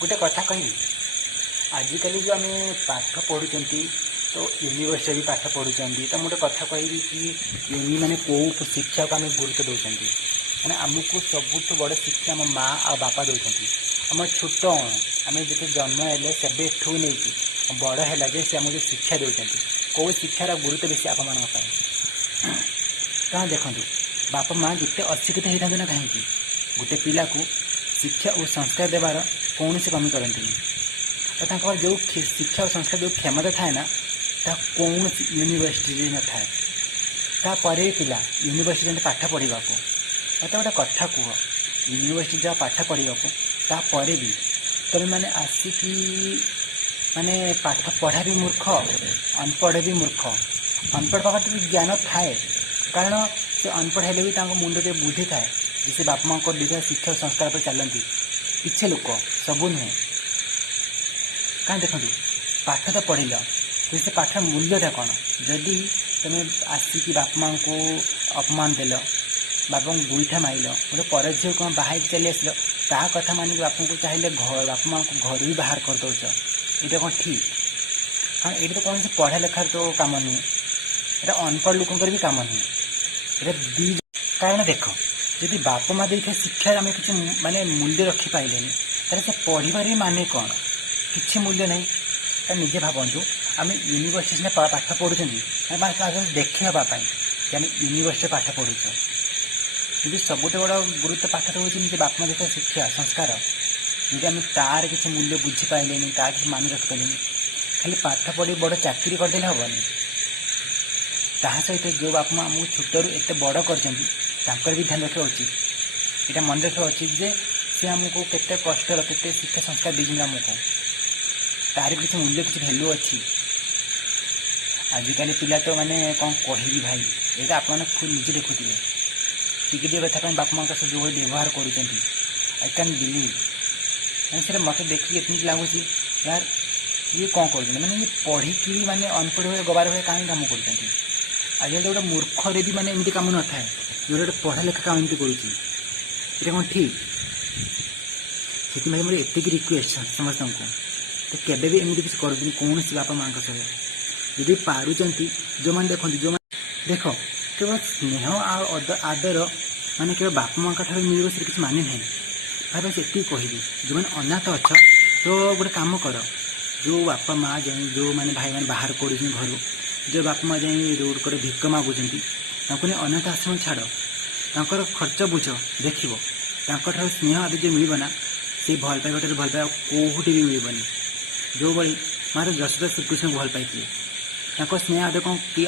गोटे कथा कहि आजिकल जो आम पाठ पढ़ुं तो यूनिवर्सिटी भी पाठ पढ़ुं तो गोटे कथा कहि कि यूनि मैंने कौ शिक्षा को आम गुरुत्व दौरान मैंने आमको सबुठ बड़ शिक्षा आम माँ आ बापा दौरान आम छोट आम जिते जन्म है से नहीं बड़ है से आमको शिक्षा दौरान कौ शिक्षार गुरुत्व बेसी आप मान क्या देखूँ बापा माँ जिते अशिक्षित होता ना कहीं गोटे पिला को शिक्षा और संस्कार देवार कौन से कमी करती और जो शिक्षा और संस्कार जो क्षमता थाए ना कौन यूनिवर्सिटी न थाए तापर पिला यूनिवर्सिटी पाठ पढ़ा को मत गोटे कथा कह यूनिवर्सिटी जा पाठ पढ़ा को तापर भी तुम मैंने आसिकी माने पाठ पढ़ा भी मूर्ख अनपढ़ भी मूर्ख अनपढ़ पाखे भी ज्ञान थाए कारण से अनपढ़ हेले भी मुंड के बुद्धि थाए जिसे बाप माँ को दीदा शिक्षा और संस्कार पर चलती किसी लोक सबू नुहे क्या देखो पाठ तो पढ़ तो से पाठ मूल्यटा कौन जदि तुम आसिकी बाप माँ को अपमान देल बापा को गोईठा मारिल गोटे पर झील कौन बाहर चली आसल ता कथा मान बापा को चाहिए घर बाप माँ को घर भी बाहर कर दौच ये कौन ठीक कारण ये तो कौन से पढ़ा लेखार तो कम नुहे ये अनपढ़ लोक भी कम नुहे ये दी कारण देख जदि बाप माँ देखे शिक्षा आम कि माने मूल्य रखी पाइले तारे से पढ़ार माने कौन किसी मूल्य नहीं निजे भावतु आम यूनिवर्सिटी पाठ पढ़ुं देखापी कि आम यूनिवर्सिटी पाठ पढ़ुच कि सबुठ बड़ गुरुत्व पाठ तो हूँ बाप माँ देखा शिक्षा संस्कार जदि आम तार किसी मूल्य बुझीपारे तार किसी मान रखिपारे खाली पाठ पढ़ी बड़ चाकरी करदे हेनी ता सहित जो बाप माँ आमको छोटू एत बड़ कर भी ध्यान रखा उचित यहाँ मन रखा उचित जे सी आमको केते कष्टर केते शिक्षा संस्कार दी आमको तार किसी मूल्य किसी भैल्यू अच्छी आजिकल पिला तो माने कौन कह भाई ये आप खुद निजे देखुए टिके कथा बाप माँ सहित जो व्यवहार कर आई कैन बिलीव मैंने मत देखिए इतनी लगुच यार ये कौन कर मैंने ये पढ़ी माने अनपढ़ हुए गबार हुए कहीं कम कर आज गोटे मूर्खरे भी माने एमती कम न थाए जो गोटे पढ़ा लेखा काम एमती कर कौन ठीक से मोर एतिक रिक्वेस्ट समस्त को तो केबे भी एमती किसी कर कौन सी बापा माँ सहित जब पार्टी जो मैंने देखते जो देख केवल स्नेह आदर माने केवल बाप माँ मिल से किसी माने ना भाई से कहबी जो मैंने अनाथ अच्छ तो गोटे कम कर जो बापा माँ जो मैंने भाई मैंने बाहर कर घर जो बाप माँ जाए रोड कर भिक मागुंट अनाथ आश्रम छाड़ खर्च बुझ देख स्नेह आदि जो मिलना से भल पाइबा भल पाइबा कौटी भी मिलनी जो भाई मार जशोदा श्रीकृष्ण भल पाई स्नेह आदि कौन किए